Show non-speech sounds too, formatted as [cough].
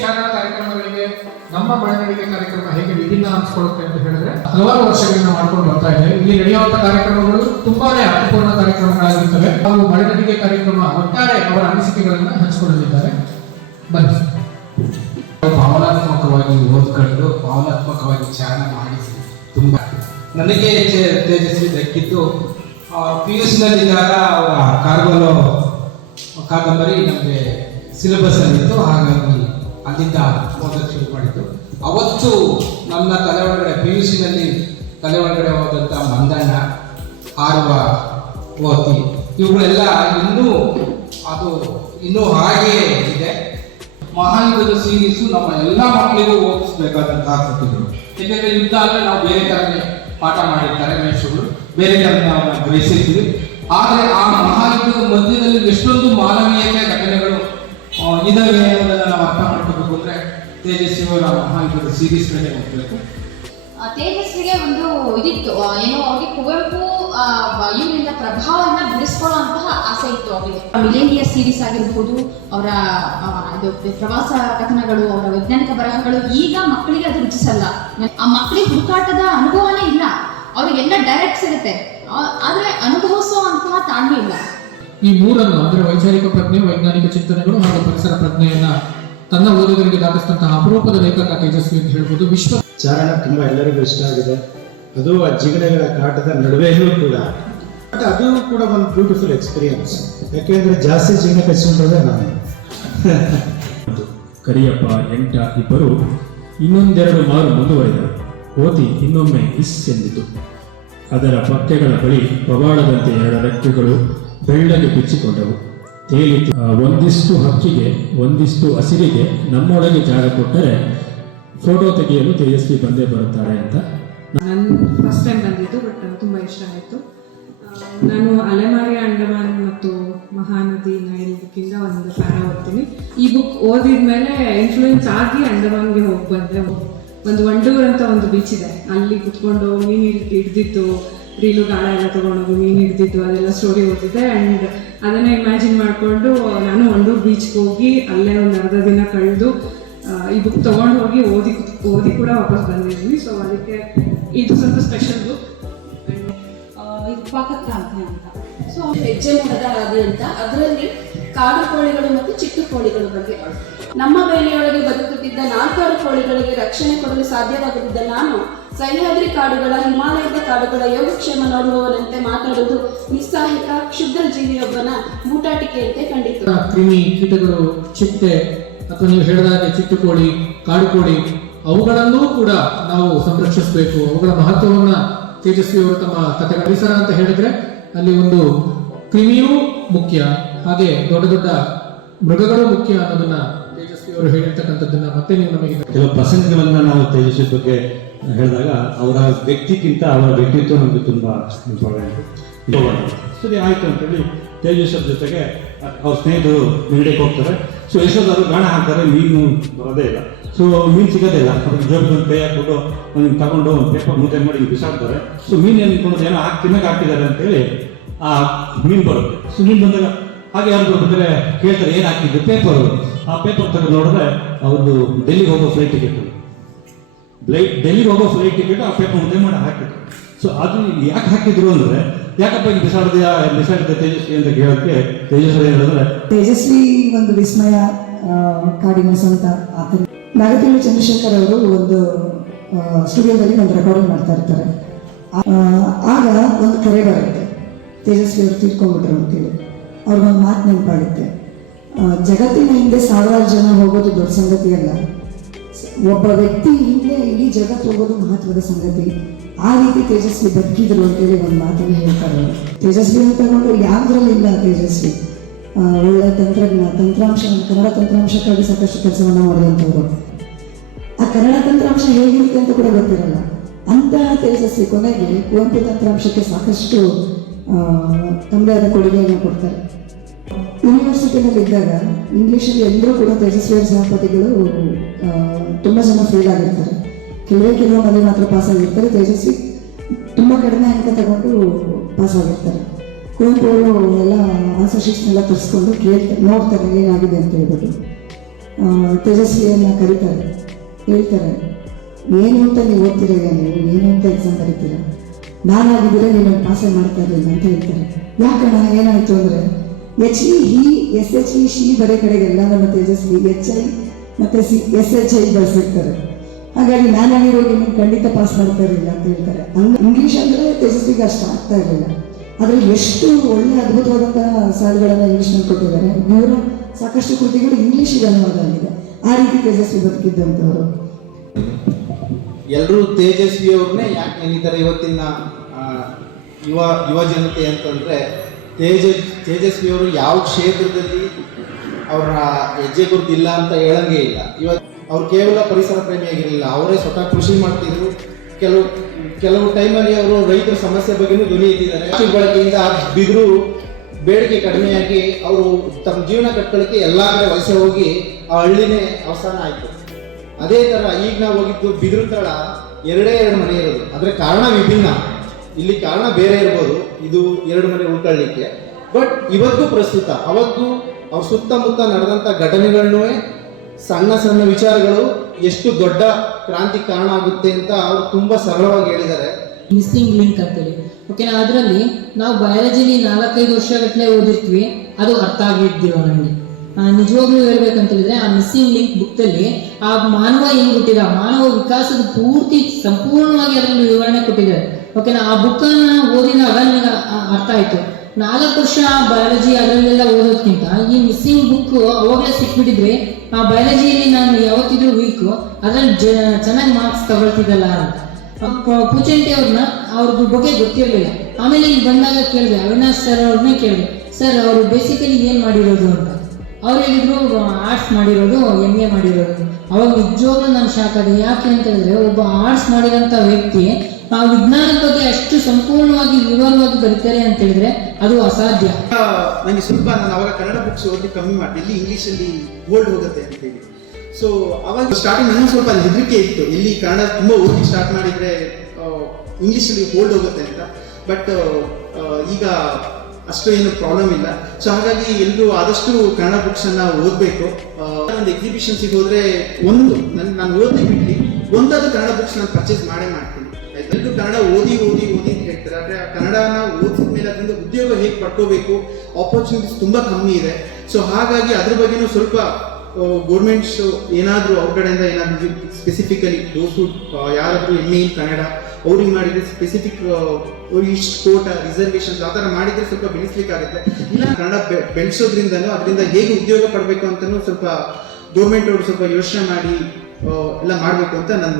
ಶಾಲಾ ಕಾರ್ಯಕ್ರಮಗಳಿಗೆ, ನಮ್ಮ ಬೆಳವಣಿಗೆ ಕಾರ್ಯಕ್ರಮ ಹೇಗೆ ವಿಭಿನ್ನ ಅನ್ಸ್ಕೊಳ್ಳುತ್ತೆ ಅಂತ ಹೇಳಿದ್ರೆ, ಹಲವಾರು ವರ್ಷಗಳಿಂದ ಮಾಡ್ಕೊಂಡು ಬರ್ತಾ ಇದೆ ಇಲ್ಲಿ ನಡೆಯುವಂತ ಕಾರ್ಯಕ್ರಮಗಳು ತುಂಬಾನೇ ಅರ್ಥಪೂರ್ಣ ಕಾರ್ಯಕ್ರಮಗಳಾಗಿರ್ತವೆ. ಅವರು ಬೆಳವಣಿಗೆ ಕಾರ್ಯಕ್ರಮ ಒಟ್ಟಾರೆ ಅವರ ಅನಿಸಿಕೆಗಳನ್ನ ಹಂಚಿಕೊಳ್ಳಲಿದ್ದಾರೆ. ಬನ್ನಿ. ಭಾವನಾತ್ಮಕವಾಗಿ ಓದ್ಕೊಂಡು, ಭಾವನಾತ್ಮಕವಾಗಿ ಚಾರಣ ಮಾಡಿ ತುಂಬಾ. ನನಗೆ ತೇಜಸ್ವಿ ದಕ್ಕಿದ್ದು ಪಿ ಯು ಸಿನಲ್ಲಿದ್ದಾಗ ಅವರ ಕಾರ್ಗೋಲೋ ಕಾದಂಬರಿ ನಮಗೆ ಸಿಲೆಬಸ್ ಅಲ್ಲಿತ್ತು. ಹಾಗಾಗಿ ಅಲ್ಲಿಂದ ಓದಕ್ಕೆ ಶುರು ಮಾಡಿದ್ದು. ಅವತ್ತು ನನ್ನ ತಲೆ ಒಳಗಡೆ ಪಿ ಯು ಸಿನಲ್ಲಿ ತಲೆ ಒಳಗಡೆ ಹೋದಂಥ ಮಂದಣ್ಣ ಆರ್ವ, ಓತಿ ಇವುಗಳೆಲ್ಲ ಇನ್ನೂ ಅದು ಇನ್ನೂ ಹಾಗೇ ಇದೆ. ಮಹಾಯುದ್ಧದ ಸೀರೀಸು ನಮ್ಮ ಎಲ್ಲ ಮಕ್ಕಳಿಗೂ ಓದಿಸ್ಬೇಕಾದಂತಹ ಕೃತಿಗಳು. ಯಾಕೆಂದ್ರೆ ಯುದ್ಧ ಅಂದರೆ ನಾವು ಬೇರೆ ಥರನೇ ಪಾಠ ಮಾಡಿರ್ತಾರೆ ಮೇಷಗಳು ಬೇರೆ ಥರನೇ ನಾವು ಗ್ರಹಿಸಿದ್ವಿ ಆದರೆ ಆ ಮಹಾಯುದ್ಧದ ಮಧ್ಯದಲ್ಲಿ ಎಷ್ಟೊಂದು ಮಾನವೀಯತೆ ಘಟನೆಗಳು ಇದಾವೆ ಅನ್ನೋದನ್ನು ನಾವು ಅರ್ಥ ಅಂದ್ರೆ ತೇಜಸ್ವಿ ಅವರ ಮಹಾಯುದ್ಧದ ಮೇಲೆ ಹೋಗ್ಬೇಕು ತೇಜಸ್ವಿಗೆ ಒಂದು ಇದಿತ್ತು ಏನು ಅವ್ರಿಗೆ ಕುವೆಂಪು ಇವರಿಂದ ಪ್ರಭಾವವನ್ನ ಬಿಡಿಸ್ಕೊಳ್ಳುವಂತಹ ಆಸೆ ಇತ್ತು ಅವರಿಗೆ. ಮಿಲೇನಿಯ ಸೀರೀಸ್ ಆಗಿರ್ಬೋದು ಅವರ ಇದು ಪ್ರವಾಸ ಕಥನಗಳು ಅವರ ವೈಜ್ಞಾನಿಕ ಬರಹಗಳು ಈಗ ಮಕ್ಕಳಿಗೆ ಅದು ರುಚಿಸಲ್ಲ. ಆ ಮಕ್ಕಳಿಗೆ ಹುಡುಕಾಟದ ಅನುಭವನೇ ಇಲ್ಲ. ಅವ್ರಿಗೆಲ್ಲ ಡೈರೆಕ್ಟ್ ಸಿಗುತ್ತೆ. ಆದ್ರೆ ಆದ್ರೆ ಅನುಭವಿಸುವಂತಹ ತಾಳ್ಮೆ ಇಲ್ಲ. ಈ ಮೂರನ್ನು ಅಂದ್ರೆ ವೈಚಾರಿಕ ಪ್ರಜ್ಞೆ ವೈಜ್ಞಾನಿಕ ಚಿಂತನೆಗಳು ಹಾಗೂ ಪರಿಸರ ಪ್ರಜ್ಞೆಯನ್ನ ತನ್ನ ಓದುಗರಿಗೆ ದಾಟಿಸಿದಂತಹ ಅಪರೂಪದ ಲೇಖಕ ತೇಜಸ್ವಿ ಅಂತ ಹೇಳ್ಬೋದು. ವಿಶ್ವ ಚಾರಣ ತುಂಬ ಎಲ್ಲರಿಗೂ ಇಷ್ಟ ಆಗಿದೆ. ಅದು ಆ ಜಿಗಣೆಗಳ ಕಾಟದ ನಡುವೆಯೂ ಕೂಡ. ಬಟ್ ಅದು ಕೂಡ ಒಂದು ಬ್ಯೂಟಿಫುಲ್ ಎಕ್ಸ್ಪೀರಿಯನ್ಸ್ ಯಾಕೆಂದ್ರೆ ಜಾಸ್ತಿ ಜಿಗಣೆ ಕಚ್ಚಿಕೊಂಡ್ರೆ ನಾನು. [laughs] ಕರಿಯಪ್ಪ ಎಂಟ ಇಬ್ಬರು ಇನ್ನೊಂದೆರಡು ಮಾರು ಮುಂದುವರೆದರು. ಕೋತಿ ಇನ್ನೊಮ್ಮೆ ಇಸ್ ಎಂದಿತು. ಅದರ ಪಕ್ಕೆಗಳ ಬಳಿ ಪವಾಡದಂತೆ ಎರಡು ರೆಕ್ಕೆಗಳು ಬೆಳ್ಳಗೆ ಬಿಚ್ಚಿಕೊಂಡವು. ತೇಲಿತು ಒಂದಿಷ್ಟು ಹಕ್ಕಿಗೆ, ಒಂದಿಷ್ಟು ಹಸಿರಿಗೆ ನಮ್ಮೊಳಗೆ ಜಾಗ ಕೊಟ್ಟರೆ ಫೋಟೋ ತೆಗೆಯಲು ತೇಜಸ್ವಿ ಬಂದೇ ಬರುತ್ತಾರೆ ಅಂತ. ನಾನು ಫಸ್ಟ್ ಟೈಮ್ ಬಂದಿದ್ದು ಬಟ್ ತುಂಬ ಇಷ್ಟ ಆಯಿತು. ನಾನು ಅಲೆಮಾರಿ ಅಂಡಮಾನ್ ಮತ್ತು ಮಹಾನದಿ ನೈಲ್ ಬುಕ್ಕಿಂದ ಒಂದು ಪ್ಯಾರ ಓದ್ತೀನಿ. ಈ ಬುಕ್ ಓದಿದ್ಮೇಲೆ ಇನ್ಫ್ಲೂಯೆನ್ಸ್ ಆಗಿ ಅಂಡಮಾನ್ಗೆ ಹೋಗಿ ಬಂದೆ. ಒಂದು ವಂಡೂರ್ ಅಂತ ಒಂದು ಬೀಚ್ ಇದೆ. ಅಲ್ಲಿ ಕುತ್ಕೊಂಡು ಮೀನು ಹಿಡ್ದಿದ್ದು ರೀಲು ಗಾಳ ಎಲ್ಲ ತೊಗೊಂಡೋಗಿ ಮೀನು ಹಿಡ್ದಿದ್ದು ಅದೆಲ್ಲ ಸ್ಟೋರಿ ಓದಿದ್ದೆ ಆ್ಯಂಡ್ ಅದನ್ನು ಇಮ್ಯಾಜಿನ್ ಮಾಡಿಕೊಂಡು ನಾನು ಒಂದು ಬೀಚ್ಗೆ ಹೋಗಿ ಅಲ್ಲೇ ಒಂದು ಅರ್ಧ ದಿನ ಕಳೆದು ಈ ಬುಕ್ ತೊಗೊಂಡು ಹೋಗಿ ಓದಿ ಓದಿ ಕೂಡ ವಾಪಸ್ ಬಂದಿದ್ದೀನಿ. ಸೊ ಅದಕ್ಕೆ ಇದು ಸ್ವಲ್ಪ ಸ್ಪೆಷಲ್ ಬುಕ್ ಇದು ಪಾಕಕ್ರಾಂತಿ ಅಂತ. ಸೊ ಹೆಜ್ಜೆ ಮರದ ಹಾಗೆ ಅಂತ. ಅದರಲ್ಲಿ ಕಾಡು ಕೋಳಿಗಳು ಮತ್ತು ಚಿಕ್ಕ ಕೋಳಿಗಳ ಬಗ್ಗೆ ನಮ್ಮ ಬೇಲಿಯೊಳಗೆ ಬದುಕುತ್ತಿದ್ದ ನಾಲ್ಕಾರು ಕೋಳಿಗಳಿಗೆ ರಕ್ಷಣೆ ಕೊಡಲು ಸಾಧ್ಯವಾಗದಿದ್ದ ನಾನು ಸಹ್ಯಾದ್ರಿ ಕಾಡುಗಳ, ಹಿಮಾಲಯದ ಕಾಡುಗಳ ಯೋಗಕ್ಷೇಮ ನೋಡುವವರಂತೆ ಮಾತಾಡುವುದು ನಿಸ್ಸಾಹಿಕ ಕ್ಷುದ್ರ ಜೀವಿಯೊಬ್ಬನ ಮೂಟಾಟಿಕೆಯಂತೆ ಕಂಡಿತು. ಕ್ರಿಮಿ ಕೀಟಗಳು, ಚಿಟ್ಟೆ, ಅಥವಾ ನೀವು ಹೇಳಿದ ಹಾಗೆ ಚಿಟ್ಟುಕೋಳಿ, ಕಾಡುಕೋಳಿ, ಅವುಗಳನ್ನೂ ಕೂಡ ನಾವು ಸಂರಕ್ಷಿಸಬೇಕು. ಅವುಗಳ ಮಹತ್ವವನ್ನ ತೇಜಸ್ವಿ ಅವರು ತಮ್ಮ ಕಥೆ ಪರಿಸರ ಅಂತ ಹೇಳಿದ್ರೆ, ಅಲ್ಲಿ ಒಂದು ಕ್ರಿಮಿಯೂ ಮುಖ್ಯ, ಹಾಗೆ ದೊಡ್ಡ ದೊಡ್ಡ ಮೃಗಗಳು ಮುಖ್ಯ ಅನ್ನೋದನ್ನ ಅವರು ಹೇಳಿರ್ತಕ್ಕಂಥದ್ದನ್ನ ಮತ್ತೆ ನೀವು ನಮಗೆ ಕೆಲವು ಪ್ರಸಂಗಗಳನ್ನ ನಾವು ತೇಜಸ್ವಿ ಬಗ್ಗೆ ಹೇಳಿದಾಗ ಅವರ ವ್ಯಕ್ತಿಗಿಂತ ಅವರ ವ್ಯಕ್ತಿತ್ವ ನಮಗೆ ತುಂಬಾ ಇಂಪಾರ್ಟೆಂಟ್ ಸರಿ, ಆಯ್ತು ಅಂತೇಳಿ ಅವ್ರ ಜೊತೆಗೆ ಅವ್ರ ಸ್ನೇಹಿತರು ಅಂಗಡಿಗೆ ಹೋಗ್ತಾರೆ. ಸೊ ಎಷ್ಟೊಂದು ಗಾಣ ಹಾಕ್ತಾರೆ, ಮೀನು ಬರೋದೇ ಇಲ್ಲ. ಸೊ ಮೀನು ಸಿಗೋದೇ ಇಲ್ಲ. ಜೋಬ್ ಕೈ ಹಾಕ್ಬಿಟ್ಟು ಒಂದು ತಗೊಂಡು ಒಂದು ಪೇಪರ್ ಮುದ್ದೆ ಮಾಡಿ ಬಿಸಾಡ್ತಾರೆ ಸೊ ಮೀನು ಏನು ಏನೋ ಹಾಕಿ ತಿನ್ನಕ್ಕೆ ಹಾಕಿದ್ದಾರೆ ಅಂತೇಳಿ ಆ ಮೀನು ಬರುತ್ತೆ. ಸೊ ಮೀನು ಬಂದಾಗ ಹಾಗೆ ಯಾರು ಬಂದರೆ ಕೇಳ್ತಾರೆ, ಏನು ಹಾಕಿದ್ದು? ಪೇಪರ್ ಆ ಪೇಪರ್ ತಗೊಂಡು ನೋಡಿದ್ರೆ ಅವ್ರದ್ದು ಡೆಲ್ಲಿಗೆ ಹೋಗೋ ಫ್ಲೈಟ್ ಟಿಕೆಟ್ ಫ್ಲೈಟ್ ಡೆಲ್ಲಿಗೆ ಹೋಗೋ ಫ್ಲೈಟ್ ಟಿಕೆಟ್ ಆ ಪೇಪರ್ ಮುಂದೆ ಮಾಡಿ ಹಾಕಿದ್ರು ಸೊ ಅದು ಯಾಕೆ ಹಾಕಿದ್ರು ಅಂದ್ರೆ, ಯಾಕಪ್ಪ ಹಿಂಗೆ ಬಿಸಾಡ್ದೆಯಾ ಬಿಸಾಡಿದೆ ತೇಜಸ್ವಿ ಅಂತ ಕೇಳಕ್ಕೆ ತೇಜಸ್ವಿ ಹೇಳಿದ್ರೆ, ತೇಜಸ್ವಿ ಒಂದು ವಿಸ್ಮಯ ಕಾಡಿನ ಸ್ವಂತ ಆತನ ಥರ ನಾಗತಿಳಿ ಚಂದ್ರಶೇಖರ್ ಅವರು ಒಂದು ಸ್ಟುಡಿಯೋದಲ್ಲಿ ಒಂದು ರೆಕಾರ್ಡಿಂಗ್ ಮಾಡ್ತಾ ಇರ್ತಾರೆ. ಆಗ ಒಂದು ಕರೆ ಬರುತ್ತೆ. ತೇಜಸ್ವಿ ಅವರು ತೀರ್ಕೊಂಡ್ಬಿಟ್ರು ಅಂತೇಳಿ. ಅವ್ರಿಗೊಂದು ಮಾತು ನೆನಪಾಗುತ್ತೆ. ಜಗತ್ತಿನ ಹಿಂದೆ ಸಾವಿರಾರು ಜನ ಹೋಗೋದು ದೊಡ್ಡ ಸಂಗತಿ ಅಲ್ಲ. ಒಬ್ಬ ವ್ಯಕ್ತಿ ಹಿಂದೆ ಇಡೀ ಜಗತ್ತು ಹೋಗೋದು ಮಹತ್ವದ ಸಂಗತಿ. ಆ ರೀತಿ ತೇಜಸ್ವಿ ಬದುಕಿದ್ರು ಅಂತೇಳಿ ಒಂದು ಮಾತನ್ನು ಹೇಳ್ತಾರೆ. ತೇಜಸ್ವಿ ತಗೊಂಡು ಯಾವುದ್ರಲ್ಲಿಲ್ಲ ತೇಜಸ್ವಿ? ಆ, ಒಳ್ಳೆ ತಂತ್ರಜ್ಞ ತಂತ್ರಾಂಶ ಕನ್ನಡ ತಂತ್ರಾಂಶಕ್ಕಾಗಿ ಸಾಕಷ್ಟು ಕೆಲಸವನ್ನು ಮಾಡಿದಂಥವ್ರು. ಆ ಕನ್ನಡ ತಂತ್ರಾಂಶ ಹೇಗಿರುತ್ತೆ ಅಂತ ಕೂಡ ಗೊತ್ತಿರಲ್ಲ. ಅಂತಹ ತೇಜಸ್ವಿ ಕೊನೆಗೆ ಕುವೆಂಪು ತಂತ್ರಾಂಶಕ್ಕೆ ಸಾಕಷ್ಟು ತಮ್ಮದೇ ಆದ ಕೊಡುಗೆಯನ್ನು ಕೊಡ್ತಾರೆ. ಯೂನಿವರ್ಸಿಟಿನಲ್ಲಿ ಇದ್ದಾಗ ಇಂಗ್ಲೀಷಲ್ಲಿ ಎಲ್ಲರೂ ಕೂಡ ತೇಜಸ್ವಿಯರ್ ಸಹಪಾಠಿಗಳು ತುಂಬ ಜನ ಫೇಲ್ ಆಗಿರ್ತಾರೆ. ಕೆಲವೇ ಕೆಲವು ಮಂದಿ ಮಾತ್ರ ಪಾಸ್ ಆಗಿರ್ತಾರೆ. ತೇಜಸ್ವಿ ತುಂಬ ಕಡಿಮೆ ಅಂಕ ತಗೊಂಡು ಪಾಸ್ ಆಗಿರ್ತಾರೆ. ಕುವೆಂಪು ಅವರು ಎಲ್ಲ ಆನ್ಸರ್ ಶೀಟ್ಸ್ನೆಲ್ಲ ತರಿಸ್ಕೊಂಡು ಕೇಳ್ತಾರೆ ನೋಡ್ತಾರೆ ಏನಾಗಿದೆ ಅಂತ ಹೇಳ್ಬಿಟ್ಟು. ತೇಜಸ್ವಿಯನ್ನು ಕರೀತಾರೆ. ಹೇಳ್ತಾರೆ, ಏನು ಅಂತ ನೀವು ಓದ್ತೀರಾ ನೀವು ಏನು ಅಂತ ಎಕ್ಸಾಮ್ ಬರೀತೀರ? ನಾನಾಗಿದ್ದರೆ ನೀನು ಪಾಸೇ ಮಾಡ್ತಾ ಇದ್ದೀನಿ ಅಂತ ಹೇಳ್ತಾರೆ. ಯಾಕಣ್ಣ, ಏನಾಯ್ತು ಅಂದರೆ H E he S H E she ಬರೆ ಕಡೆಗೆಲ್ಲ ನಮ್ಮ ತೇಜಸ್ವಿ ಎಚ್ ಐ ಮತ್ತು ಸಿ ಎಸ್ ಎಚ್ ಐ ಬಳಸಿರ್ತಾರೆ ಹಾಗಾಗಿ ನಾನಾಗಿರೋ ನೀನು ಖಂಡಿತ ಪಾಸ್ ಮಾಡ್ತಾ ಇರಲಿಲ್ಲ ಅಂತ ಹೇಳ್ತಾರೆ. ಹಂಗೆ ಇಂಗ್ಲೀಷ್ ಅಂದರೆ ತೇಜಸ್ವಿಗೆ ಅಷ್ಟು ಆಗ್ತಾ ಇರಲಿಲ್ಲ. ಆದರೆ ಎಷ್ಟು ಒಳ್ಳೆ ಅದ್ಭುತವಾದಂತಹ ಸಾಲುಗಳನ್ನು ಇಂಗ್ಲೀಷ್ನಲ್ಲಿ ಕೊಟ್ಟಿದ್ದಾರೆ. ಇವರು ಸಾಕಷ್ಟು ಕೃತಿಗಳು ಇಂಗ್ಲೀಷಿಗೆ ಅನುವಾದ ಆಗಿದೆ. ಆ ರೀತಿ ತೇಜಸ್ವಿ ಬದುಕಿದ್ದಂಥವ್ರು. ಎಲ್ಲರೂ ತೇಜಸ್ವಿಯವ್ರನ್ನೇ ಯಾಕೆ ನೆನೀತಾರೆ ಇವತ್ತಿನ ಯುವ ಯುವ ಜನತೆ ಅಂತಂದರೆ ತೇಜ, ತೇಜಸ್ವಿಯವರು ಯಾವ ಕ್ಷೇತ್ರದಲ್ಲಿ ಅವರ ಹೆಜ್ಜೆ ಗುರುತಿಲ್ಲ ಅಂತ ಹೇಳಂಗೆ ಇಲ್ಲ. ಇವತ್ತು ಅವ್ರು ಕೇವಲ ಪರಿಸರ ಪ್ರೇಮಿಯಾಗಿರಲಿಲ್ಲ ಅವರೇ ಸ್ವತಃ ಕೃಷಿ ಮಾಡ್ತಿದ್ರು. ಕೆಲವು ಕೆಲವು ಟೈಮಲ್ಲಿ ಅವರು ರೈತರ ಸಮಸ್ಯೆ ಬಗ್ಗೆನೂ ಧ್ವನಿ ಇದ್ದಿದ್ದಾರೆ ಕೃಷಿ ಬಳಕೆಯಿಂದ ಬಿದಿರು ಬೇಡಿಕೆ ಕಡಿಮೆಯಾಗಿ ಅವರು ತಮ್ಮ ಜೀವನ ಕಟ್ಕೊಳ್ಳಿಕ್ಕೆ ಎಲ್ಲ ಕಡೆ ವಲಸೆ ಹೋಗಿ ಆ ಹಳ್ಳಿನೇ ಅವಸಾನ ಆಯ್ತು. ಅದೇ ತರ ಈಗ ನಾವು ಹೋಗಿದ್ದು ಬಿದಿರು ತಳ ಎರಡೇ ಎರಡು ಮನೆ ಇರೋದು. ಅದರ ಕಾರಣ ವಿಭಿನ್ನ. ಇಲ್ಲಿ ಕಾರಣ ಬೇರೆ ಇರ್ಬೋದು. ಇದು ಎರಡು ಮನೆ ಉಳ್ಕೊಳ್ಳಿಕ್ಕೆ. ಬಟ್ ಇವತ್ತು ಪ್ರಸ್ತುತ ಅವತ್ತು ಅವ್ರ ಸುತ್ತಮುತ್ತ ನಡೆದಂಥ ಘಟನೆಗಳನ್ನೂ ಸಣ್ಣ ಸಣ್ಣ ವಿಚಾರಗಳು ಎಷ್ಟು ದೊಡ್ಡ ಕ್ರಾಂತಿ ಕಾರಣ ಆಗುತ್ತೆ ಅಂತ ಅವರು ತುಂಬಾ ಸರಳವಾಗಿ ಹೇಳಿದ್ದಾರೆ. ಮಿಸ್ಸಿಂಗ್ ಲಿಂಕ್ ಅಂತೇಳಿ ಓಕೆನಾ ಅದರಲ್ಲಿ ನಾವು ಬಯಾಲಜಿಲಿ ನಾಲ್ಕೈದು ವರ್ಷಗಟ್ಟಲೆ ಓದಿರ್ತೀವಿ. ಅದು ಅರ್ಥ ಆಗಿದ್ದಿರೋ ನನಗೆ ಆ, ನಿಜವಾಗ್ಲೂ ಹೇಳ್ಬೇಕಂತ ಹೇಳಿದ್ರೆ ಆ ಮಿಸ್ಸಿಂಗ್ ಲಿಂಕ್ ಬುಕ್ಕಲ್ಲಿ ಆ ಮಾನವ ಏನ್ ಹುಟ್ಟಿದ ಮಾನವ ವಿಕಾಸದ ಪೂರ್ತಿ ಸಂಪೂರ್ಣವಾಗಿ ಅದರಲ್ಲಿ ವಿವರಣೆ ಕೊಟ್ಟಿದ್ದಾರೆ. ಓಕೆನಾ ಆ ಬುಕ್ಕನ್ನ ಓದಿದಾಗ ನನಗೆ ಅರ್ಥ ಆಯ್ತು. ನಾಲ್ಕು ವರ್ಷ ಬಯಾಲಜಿ ಅದರಲ್ಲೆಲ್ಲ ಓದೋದ್ಕಿಂತ ಈ ಮಿಸ್ಸಿಂಗ್ ಬುಕ್ ಅವಾಗಲೇ ಸಿಕ್ಬಿಟ್ಟಿದ್ರೆ ಆ ಬಯಾಲಜಿಯಲ್ಲಿ ನಾನು ಯಾವತ್ತಿದ್ರು ವೀಕ್ ಅದ್ರಲ್ಲಿ ಚೆನ್ನಾಗಿ ಮಾರ್ಕ್ಸ್ ತಗೊಳ್ತಿದ್ದಲ್ಲ ಅಂತ. ಪೂಜಂಟಿ ಅವ್ರನ್ನ ಅವ್ರದ್ದು ಬಗ್ಗೆ ಗೊತ್ತಿರಲಿಲ್ಲ. ಆಮೇಲೆ ಇಲ್ಲಿ ಬಂದಾಗ ಕೇಳಿದೆ, ಅವಿನಾಶ್ ಸರ್ ಅವ್ರನ್ನೇ ಕೇಳಿದೆ. ಸರ್ ಅವರು ಬೇಸಿಕಲಿ ಏನು ಮಾಡಿರೋದು ಅಂತ. ಅವ್ರು ಹೇಳಿದ್ರು ಆರ್ಟ್ಸ್ ಮಾಡಿರೋದು ಎಂ ಎ ಮಾಡಿರೋದು. ಅವಾಗ ನಿಜವಾಗ್ಲೂ ನಾನು ಶಾಕ್ ಆಗಿದೆ ಯಾಕೆ ಅಂತ ಹೇಳಿದ್ರೆ ಒಬ್ಬ ಆರ್ಟ್ಸ್ ಮಾಡಿರೋಂಥ ವ್ಯಕ್ತಿ ಆ ವಿಜ್ಞಾನದ ಬಗ್ಗೆ ಅಷ್ಟು ಸಂಪೂರ್ಣವಾಗಿ ವಿವರವಾಗಿ ಬರ್ತಾರೆ ಅಂತ ಹೇಳಿದ್ರೆ ಅದು ಅಸಾಧ್ಯ. ನನಗೆ ಸ್ವಲ್ಪ ನಾನು ಅವಾಗ ಕನ್ನಡ ಬುಕ್ಸ್ ಓದಿ ಕಮ್ಮಿ ಮಾಡಿ ಇಲ್ಲಿ ಇಂಗ್ಲೀಷಲ್ಲಿ ಓಲ್ಡ್ ಹೋಗುತ್ತೆ ಅಂತ ಹೇಳಿ. ಸೊ ಅವಾಗ ಸ್ಟಾರ್ಟಿಂಗ್ ನನಗೆ ಸ್ವಲ್ಪ ಹೆದರಿಕೆ ಇತ್ತು. ಇಲ್ಲಿ ಕನ್ನಡ ತುಂಬ ಓದಿ ಸ್ಟಾರ್ಟ್ ಮಾಡಿದರೆ ಇಂಗ್ಲೀಷಲ್ಲಿ ಹೋಲ್ಡ್ ಹೋಗುತ್ತೆ ಅಂತ. ಬಟ್ ಈಗ ಅಷ್ಟು ಏನು ಪ್ರಾಬ್ಲಮ್ ಇಲ್ಲ. ಸೊ ಹಾಗಾಗಿ ಎಲ್ಲರೂ ಆದಷ್ಟು ಕನ್ನಡ ಬುಕ್ಸನ್ನು ಓದಬೇಕು. ಒಂದು ಎಕ್ಸಿಬಿಷನ್ಸಿಗೆ ಹೋದರೆ ಒಂದು ನನ್ನ ನಾನು ಓದಿ ಬಿಟ್ಟು ಒಂದಾದ್ರೂ ಕನ್ನಡ ಬುಕ್ಸ್ ನಾನು ಪರ್ಚೇಸ್ ಮಾಡೇ ಮಾಡ್ತೀನಿ. ಎಲ್ಲರೂ ಕನ್ನಡ ಓದಿ ಓದಿ ಓದಿ ಅಂತ ಹೇಳ್ತಾರೆ. ಆದರೆ ಆ ಕನ್ನಡನ ಓದಿದ ಮೇಲೆ ಅದರಿಂದ ಉದ್ಯೋಗ ಹೇಗೆ ಪಡ್ಕೋಬೇಕು? ಆಪರ್ಚುನಿಟೀಸ್ ತುಂಬ ಕಮ್ಮಿ ಇದೆ. ಸೊ ಹಾಗಾಗಿ ಅದ್ರ ಬಗ್ಗೆನೂ ಸ್ವಲ್ಪ ಗೌರ್ಮೆಂಟ್ಸ್ ಏನಾದರೂ ಅವ್ರ ಕಡೆಯಿಂದ ಏನಾದರೂ ಸ್ಪೆಸಿಫಿಕಲಿ ದೋಸ್ ಯಾರಾದರೂ ಎಂ ಇನ್ ಕನ್ನಡ ಅವ್ರಿಗೆ ಮಾಡಿದರೆ ಸ್ಪೆಸಿಫಿಕ್ ಇಷ್ಟು ಕೋಟ ರಿಸರ್ವೇಷನ್ಸ್ ಆ ಥರ ಮಾಡಿದರೆ ಸ್ವಲ್ಪ ಬೆಳೆಸ್ಲಿಕ್ಕಾಗುತ್ತೆ. ಇಲ್ಲ ಕನ್ನಡ ಬೆಳೆಸೋದ್ರಿಂದನೂ ಅದರಿಂದ ಹೇಗೆ ಉದ್ಯೋಗ ಪಡಬೇಕು ಅಂತಲೂ ಸ್ವಲ್ಪ ಗೌರ್ಮೆಂಟ್ ಅವರು ಸ್ವಲ್ಪ ಯೋಚನೆ ಮಾಡಿ ಎಲ್ಲ ಮಾಡಬೇಕು ಅಂತ ನನ್ನ